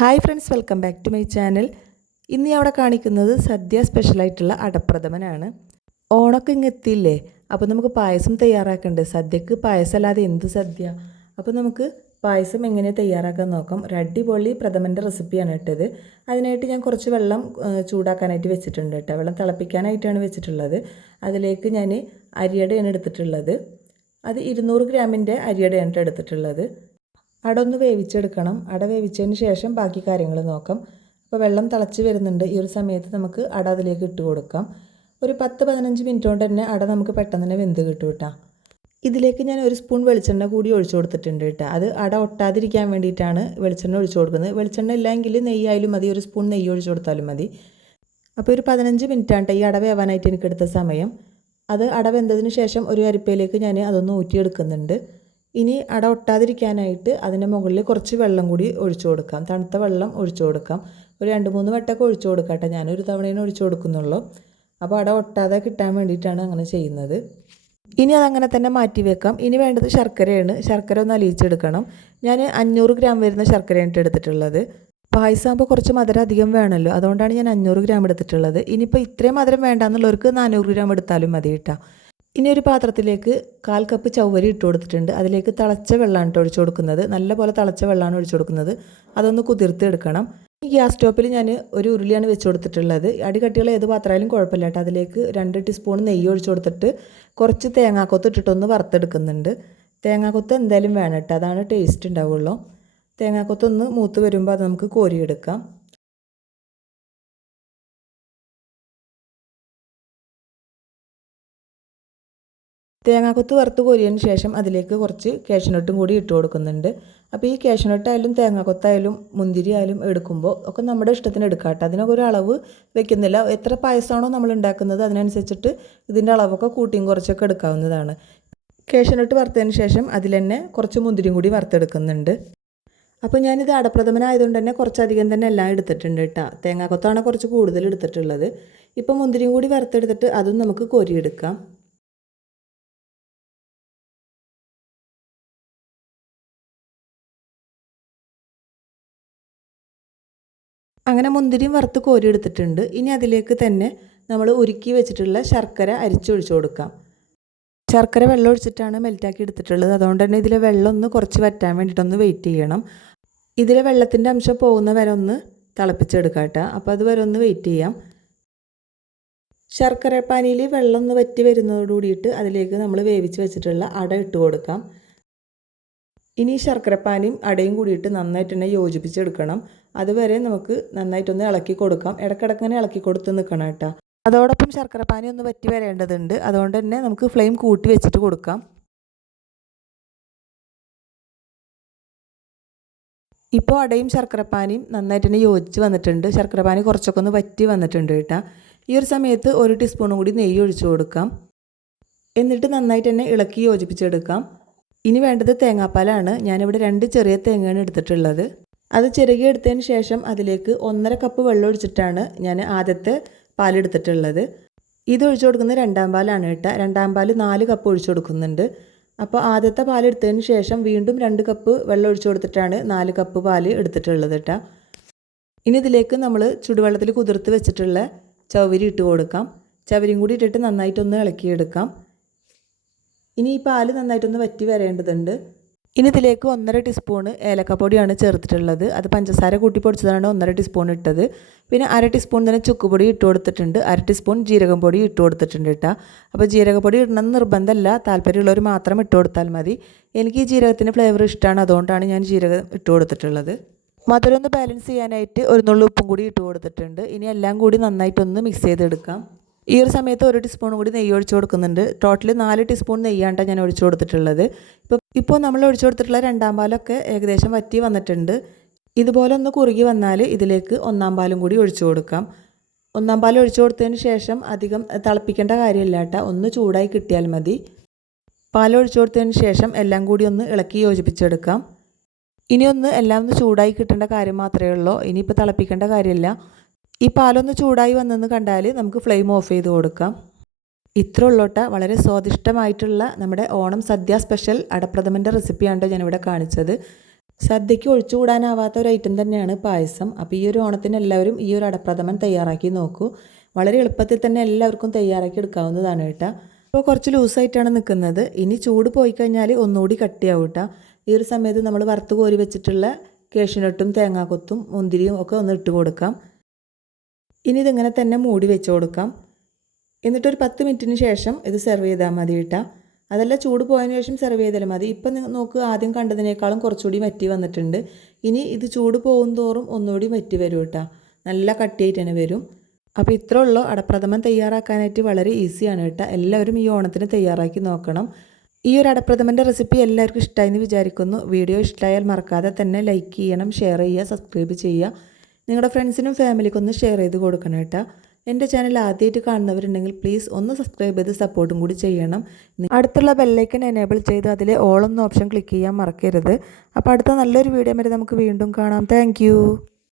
Hi friends, welcome back to my channel. ഇന്ന് ഞാൻ അവിടെ കാണിക്കുന്നത് സദ്യ സ്പെഷ്യലായിട്ടുള്ള അടപ്രഥമനാണ്. ഓണമൊക്കെ ഇങ്ങ് എത്തിയില്ലേ, അപ്പോൾ നമുക്ക് പായസം തയ്യാറാക്കണ്ടേ. സദ്യക്ക് പായസം അല്ലാതെ എന്ത് സദ്യ. അപ്പോൾ നമുക്ക് പായസം എങ്ങനെ തയ്യാറാക്കാൻ നോക്കാം. ഒരു അടിപൊളി പ്രഥമൻ്റെ റെസിപ്പിയാണ് ഇട്ടത്. അതിനായിട്ട് ഞാൻ കുറച്ച് വെള്ളം ചൂടാക്കാനായിട്ട് വെച്ചിട്ടുണ്ട് കേട്ടോ. വെള്ളം തിളപ്പിക്കാനായിട്ടാണ് വെച്ചിട്ടുള്ളത്. അതിലേക്ക് ഞാൻ അരിയടയാണ് എടുത്തിട്ടുള്ളത്. അത് 200 ഗ്രാമിൻ്റെ അരിയടയാണ് എടുത്തിട്ടുള്ളത്. അട ഒന്ന് വേവിച്ചെടുക്കണം. അട വേവിച്ചതിന് ശേഷം ബാക്കി കാര്യങ്ങൾ നോക്കാം. അപ്പോൾ വെള്ളം തിളച്ച് വരുന്നുണ്ട്. ഈ ഒരു സമയത്ത് നമുക്ക് അട അതിലേക്ക് ഇട്ട് കൊടുക്കാം. ഒരു 10-15 മിനിറ്റ് കൊണ്ട് തന്നെ അട നമുക്ക് പെട്ടെന്ന് തന്നെ വെന്ത് കിട്ടും കേട്ടോ. ഇതിലേക്ക് ഞാൻ 1 സ്പൂൺ വെളിച്ചെണ്ണ കൂടി ഒഴിച്ചു കൊടുത്തിട്ടുണ്ട് കേട്ടോ. അത് അട ഒട്ടാതിരിക്കാൻ വേണ്ടിയിട്ടാണ് വെളിച്ചെണ്ണ ഒഴിച്ചു കൊടുക്കുന്നത്. വെളിച്ചെണ്ണ ഇല്ലെങ്കിൽ നെയ്യായാലും മതി, 1 സ്പൂൺ നെയ്യ് ഒഴിച്ചു കൊടുത്താലും മതി. അപ്പോൾ ഒരു 15 മിനിറ്റാണ് ഈ അട വേവാനായിട്ട് എനിക്കെടുത്ത സമയം. അത് അട വെന്തതിന് ശേഷം ഒരു അരിപ്പയിലേക്ക് ഞാൻ അതൊന്ന് ഊറ്റിയെടുക്കുന്നുണ്ട്. ഇനി അട ഒട്ടാതിരിക്കാനായിട്ട് അതിൻ്റെ മുകളിൽ കുറച്ച് വെള്ളം കൂടി ഒഴിച്ചു കൊടുക്കാം. തണുത്ത വെള്ളം ഒഴിച്ചു കൊടുക്കാം. ഒരു 2-3 വട്ടമൊക്കെ ഒഴിച്ചു കൊടുക്കാം കേട്ടോ. ഞാനൊരു തവണയാണ് ഒഴിച്ചു കൊടുക്കുന്നുള്ളൂ. അപ്പോൾ അട ഒട്ടാതെ കിട്ടാൻ വേണ്ടിയിട്ടാണ് അങ്ങനെ ചെയ്യുന്നത്. ഇനി അതങ്ങനെ തന്നെ മാറ്റി വെക്കാം. ഇനി വേണ്ടത് ശർക്കരയാണ്. ശർക്കര ഒന്ന് അലിയിച്ചെടുക്കണം. ഞാൻ 500 ഗ്രാം വരുന്ന ശർക്കരയാണ് എടുത്തിട്ടുള്ളത്. പായസമാകുമ്പോൾ കുറച്ച് മധുരം അധികം വേണമല്ലോ, അതുകൊണ്ടാണ് ഞാൻ 500 ഗ്രാം എടുത്തിട്ടുള്ളത്. ഇനിയിപ്പോൾ ഇത്രയും മധുരം വേണ്ടാന്നുള്ളവർക്ക് 400 ഗ്രാം എടുത്താലും മതി കേട്ടോ. ഇനി ഒരു പാത്രത്തിലേക്ക് 1/4 കപ്പ് ചവ്വരി ഇട്ട് കൊടുത്തിട്ടുണ്ട്. അതിലേക്ക് തിളച്ച വെള്ളമാണ് ഒഴിച്ചു കൊടുക്കുന്നത്. നല്ലപോലെ തിളച്ച വെള്ളമാണ് ഒഴിച്ചു കൊടുക്കുന്നത്. അതൊന്ന് കുതിർത്തെടുക്കണം. ഈ ഗ്യാസ് സ്റ്റോപ്പിൽ ഞാൻ ഒരു ഉരുളിയാണ് വെച്ച് കൊടുത്തിട്ടുള്ളത്. അടികട്ടികൾ ഏത് പാത്രമായാലും കുഴപ്പമില്ല കേട്ടോ. അതിലേക്ക് 2 ടീസ്പൂൺ നെയ്യ് ഒഴിച്ചു കൊടുത്തിട്ട് കുറച്ച് തേങ്ങാക്കൊത്ത് ഇട്ടിട്ടൊന്ന് വറുത്തെടുക്കുന്നുണ്ട്. തേങ്ങാക്കൊത്ത് എന്തായാലും വേണം കേട്ടോ, അതാണ് ടേസ്റ്റ് ഉണ്ടാവുള്ളൂ. തേങ്ങാക്കൊത്തൊന്ന് മൂത്ത് വരുമ്പോൾ അത് നമുക്ക് കോരിയെടുക്കാം. തേങ്ങാക്കൊത്ത് വറുത്ത് കോരിയതിന് ശേഷം അതിലേക്ക് കുറച്ച് കാഷ്നട്ടും കൂടി ഇട്ട് കൊടുക്കുന്നുണ്ട്. അപ്പോൾ ഈ കാഷ്നട്ടായാലും തേങ്ങാക്കൊത്തായാലും മുന്തിരി ആയാലും എടുക്കുമ്പോൾ ഒക്കെ നമ്മുടെ ഇഷ്ടത്തിന് എടുക്കാം കേട്ടോ. അതിനൊക്കെ ഒരു അളവ് വെക്കുന്നില്ല. എത്ര പായസമാണോ നമ്മൾ ഉണ്ടാക്കുന്നത് അതിനനുസരിച്ചിട്ട് ഇതിൻ്റെ അളവൊക്കെ കൂട്ടിയും കുറച്ചൊക്കെ എടുക്കാവുന്നതാണ്. കാഷ്നട്ട് വറുത്തതിന് ശേഷം അതിൽ തന്നെ കുറച്ച് മുന്തിരിയും കൂടി വറുത്തെടുക്കുന്നുണ്ട്. അപ്പോൾ ഞാനിത് അടപ്രഥമനായതുകൊണ്ട് തന്നെ കുറച്ചധികം തന്നെ എല്ലാം എടുത്തിട്ടുണ്ട് കേട്ടോ. തേങ്ങാക്കൊത്താണ് കുറച്ച് കൂടുതൽ എടുത്തിട്ടുള്ളത്. ഇപ്പോൾ മുന്തിരിയും കൂടി വറുത്തെടുത്തിട്ട് അതും നമുക്ക് കോരിയെടുക്കാം. അങ്ങനെ മുന്തിരിയും വറുത്ത് കോരി എടുത്തിട്ടുണ്ട്. ഇനി അതിലേക്ക് തന്നെ നമ്മൾ ഉരുക്കി വെച്ചിട്ടുള്ള ശർക്കര അരിച്ചൊഴിച്ചു കൊടുക്കാം. ശർക്കര വെള്ളം ഒഴിച്ചിട്ടാണ് മെൽറ്റാക്കി എടുത്തിട്ടുള്ളത്. അതുകൊണ്ട് തന്നെ ഇതിലെ വെള്ളം ഒന്ന് കുറച്ച് വറ്റാൻ വേണ്ടിയിട്ടൊന്ന് വെയിറ്റ് ചെയ്യണം. ഇതിലെ വെള്ളത്തിൻ്റെ അംശം പോകുന്ന വരെ ഒന്ന് തിളപ്പിച്ചെടുക്കാം കേട്ടോ. അപ്പോൾ അത് വരെ ഒന്ന് വെയിറ്റ് ചെയ്യാം. ശർക്കര പാനിയിൽ വെള്ളം ഒന്ന് വറ്റി വരുന്നതോട് കൂടിയിട്ട് അതിലേക്ക് നമ്മൾ വേവിച്ച് വെച്ചിട്ടുള്ള അട ഇട്ട് കൊടുക്കാം. ഇനി ശർക്കരപ്പാനിയും അടയും കൂടിയിട്ട് നന്നായിട്ട് തന്നെ യോജിപ്പിച്ചെടുക്കണം. അതുവരെ നമുക്ക് നന്നായിട്ടൊന്ന് ഇളക്കി കൊടുക്കാം. ഇടയ്ക്കിടയ്ക്ക് ഇളക്കി കൊടുത്ത് നിൽക്കണം കേട്ടോ. അതോടൊപ്പം ശർക്കരപ്പാനി ഒന്ന് വറ്റി വരേണ്ടതുണ്ട്. അതുകൊണ്ട് തന്നെ നമുക്ക് ഫ്ലെയിം കൂട്ടി വെച്ചിട്ട് കൊടുക്കാം. ഇപ്പോൾ അടയും ശർക്കരപ്പാനിയും നന്നായിട്ട് തന്നെ യോജിച്ച് വന്നിട്ടുണ്ട്. ശർക്കരപ്പാനി കുറച്ചൊക്കെ ഒന്ന് വറ്റി വന്നിട്ടുണ്ട് കേട്ടോ. ഈ ഒരു സമയത്ത് 1 ടീസ്പൂണും കൂടി നെയ്യ് ഒഴിച്ചു കൊടുക്കാം. എന്നിട്ട് നന്നായിട്ട് തന്നെ ഇളക്കി യോജിപ്പിച്ചെടുക്കാം. ഇനി വേണ്ടത് തേങ്ങാപ്പാലാണ്. ഞാനിവിടെ 2 ചെറിയ തേങ്ങയാണ് എടുത്തിട്ടുള്ളത്. അത് ചിരകി എടുത്തതിന് ശേഷം അതിലേക്ക് 1.5 കപ്പ് വെള്ളം ഒഴിച്ചിട്ടാണ് ഞാൻ ആദ്യത്തെ പാലെടുത്തിട്ടുള്ളത്. ഇത് ഒഴിച്ചു കൊടുക്കുന്നത് 2ാം പാലാണ് കേട്ടോ. 2ാം പാൽ 4 കപ്പ് ഒഴിച്ചു കൊടുക്കുന്നുണ്ട്. അപ്പോൾ ആദ്യത്തെ പാലെടുത്തതിന് ശേഷം വീണ്ടും 2 കപ്പ് വെള്ളം ഒഴിച്ചു കൊടുത്തിട്ടാണ് 4 കപ്പ് പാല് എടുത്തിട്ടുള്ളത് കേട്ടോ. ഇനി ഇതിലേക്ക് നമ്മൾ ചുടുവെള്ളത്തിൽ കുതിർത്ത് വെച്ചിട്ടുള്ള ചവ്വരി ഇട്ട് കൊടുക്കാം. ചവരിയും കൂടി ഇട്ടിട്ട് നന്നായിട്ടൊന്ന് ഇളക്കിയെടുക്കാം. ഇനി ഈ പാല് നന്നായിട്ടൊന്ന് വറ്റി വരേണ്ടതുണ്ട്. ഇനി ഇതിലേക്ക് 1.5 ടീസ്പൂണ് ഏലക്കപ്പൊടിയാണ് ചേർത്തിട്ടുള്ളത്. അത് പഞ്ചസാര കൂട്ടി പൊടിച്ചതാണ് 1.5 ടീസ്പൂൺ ഇട്ടത്. പിന്നെ 1/2 ടീസ്പൂൺ തന്നെ ചുക്കുപൊടി ഇട്ട് കൊടുത്തിട്ടുണ്ട്. 1/2 ടീസ്പൂൺ ജീരകം പൊടി ഇട്ട് കൊടുത്തിട്ടുണ്ട് കേട്ടോ. അപ്പോൾ ജീരകപ്പൊടി ഇടണമെന്ന് നിർബന്ധമല്ല, താല്പര്യമുള്ളവർ മാത്രം ഇട്ട് കൊടുത്താൽ മതി. എനിക്ക് ഈ ജീരകത്തിൻ്റെ ഫ്ലേവർ ഇഷ്ടമാണ്, അതുകൊണ്ടാണ് ഞാൻ ജീരകം ഇട്ട് കൊടുത്തിട്ടുള്ളത്. മധുരം ഒന്ന് ബാലൻസ് ചെയ്യാനായിട്ട് 1 നുള്ളു ഉപ്പും കൂടി ഇട്ട് കൊടുത്തിട്ടുണ്ട്. ഇനി എല്ലാം കൂടി നന്നായിട്ടൊന്ന് മിക്സ് ചെയ്തെടുക്കാം. ഈ ഒരു സമയത്ത് 1 ടീസ്പൂൺ കൂടി നെയ്യ് ഒഴിച്ചു കൊടുക്കുന്നുണ്ട്. ടോട്ടൽ 4 ടീസ്പൂൺ നെയ്യാണ് ഞാൻ ഒഴിച്ചു കൊടുത്തിട്ടുള്ളത്. ഇപ്പോൾ നമ്മൾ ഒഴിച്ചു കൊടുത്തിട്ടുള്ള 2ാം പാലൊക്കെ ഏകദേശം വറ്റി വന്നിട്ടുണ്ട്. ഇതുപോലെ ഒന്ന് കുറുകി വന്നാൽ ഇതിലേക്ക് 1ാം പാലും കൂടി ഒഴിച്ചു കൊടുക്കാം. 1ാം പാൽ ഒഴിച്ചു കൊടുത്തതിന് ശേഷം അധികം തിളപ്പിക്കേണ്ട കാര്യമില്ല കേട്ടോ. ഒന്ന് ചൂടായി കിട്ടിയാൽ മതി. പാൽ ഒഴിച്ചു കൊടുത്തതിന് ശേഷം എല്ലാം കൂടി ഒന്ന് ഇളക്കി യോജിപ്പിച്ചെടുക്കാം. ഇനിയൊന്ന് എല്ലാം ഒന്ന് ചൂടായി കിട്ടേണ്ട കാര്യം മാത്രമേ ഉള്ളൂ. ഇനിയിപ്പോൾ തിളപ്പിക്കേണ്ട കാര്യമില്ല. ഈ പാലൊന്ന് ചൂടായി വന്നെന്ന് കണ്ടാൽ നമുക്ക് ഫ്ലെയിം ഓഫ് ചെയ്ത് കൊടുക്കാം. ഇത്ര ഉള്ളോട്ട വളരെ സ്വാദിഷ്ടമായിട്ടുള്ള നമ്മുടെ ഓണം സദ്യ സ്പെഷ്യൽ അടപ്രഥമൻ്റെ റെസിപ്പിയാണ് ഞാനിവിടെ കാണിച്ചത്. സദ്യയ്ക്ക് ഒഴിച്ചുകൂടാനാവാത്ത ഒരു ഐറ്റം തന്നെയാണ് പായസം. അപ്പോൾ ഈ ഒരു ഓണത്തിന് എല്ലാവരും ഈ ഒരു അടപ്രഥമൻ തയ്യാറാക്കി നോക്കൂ. വളരെ എളുപ്പത്തിൽ തന്നെ എല്ലാവർക്കും തയ്യാറാക്കി എടുക്കാവുന്നതാണ് കേട്ടോ. അപ്പോൾ കുറച്ച് ലൂസായിട്ടാണ് നിൽക്കുന്നത്. ഇനി ചൂട് പോയി കഴിഞ്ഞാൽ ഒന്നുകൂടി കട്ടിയാവും കേട്ടോ. ഈ ഒരു സമയത്ത് നമ്മൾ വറുത്ത് കോരി വെച്ചിട്ടുള്ള കാഷ്യൂനട്ടും തേങ്ങാക്കൊത്തും മുന്തിരിയും ഒക്കെ ഒന്ന് ഇട്ട് കൊടുക്കാം. ഇനി ഇതിങ്ങനെ തന്നെ മൂടി വെച്ച് കൊടുക്കാം. എന്നിട്ടൊരു 10 മിനിറ്റിന് ശേഷം ഇത് സെർവ് ചെയ്താൽ മതി കേട്ടോ. അതല്ല ചൂട് പോയതിന് ശേഷം സെർവ് ചെയ്താലും മതി. ഇപ്പം നോക്ക്, ആദ്യം കണ്ടതിനേക്കാളും കുറച്ചുകൂടി വറ്റി വന്നിട്ടുണ്ട്. ഇനി ഇത് ചൂട് പോകും തോറും ഒന്നുകൂടി വറ്റി വരും കേട്ടോ. നല്ല കട്ടിയായിട്ട് തന്നെ വരും. അപ്പോൾ ഇത്ര ഉള്ളൂ. അടപ്രഥമൻ തയ്യാറാക്കാനായിട്ട് വളരെ ഈസിയാണ് കേട്ടോ. എല്ലാവരും ഈ ഓണത്തിന് തയ്യാറാക്കി നോക്കണം. ഈ ഒരു അടപ്രഥമൻ്റെ റെസിപ്പി എല്ലാവർക്കും ഇഷ്ടമായി എന്ന് വിചാരിക്കുന്നു. വീഡിയോ ഇഷ്ടമായാൽ മറക്കാതെ തന്നെ ലൈക്ക് ചെയ്യണം, ഷെയർ ചെയ്യുക, സബ്സ്ക്രൈബ് ചെയ്യുക. നിങ്ങളുടെ ഫ്രണ്ട്സിനും ഫാമിലിക്കൊന്ന് ഷെയർ ചെയ്ത് കൊടുക്കണം കേട്ടോ. എൻ്റെ ചാനൽ ആദ്യമായിട്ട് കാണുന്നവരുണ്ടെങ്കിൽ പ്ലീസ് ഒന്ന് സബ്സ്ക്രൈബ് ചെയ്ത് സപ്പോർട്ടും കൂടി ചെയ്യണം. അടുത്തുള്ള ബെല്ലൈക്കൺ എനേബിൾ ചെയ്ത് അതിലെ ഓൾ എന്ന ഓപ്ഷൻ ക്ലിക്ക് ചെയ്യാൻ മറക്കരുത്. അപ്പോൾ അടുത്ത നല്ലൊരു വീഡിയോ വരെ നമുക്ക് വീണ്ടും കാണാം. താങ്ക്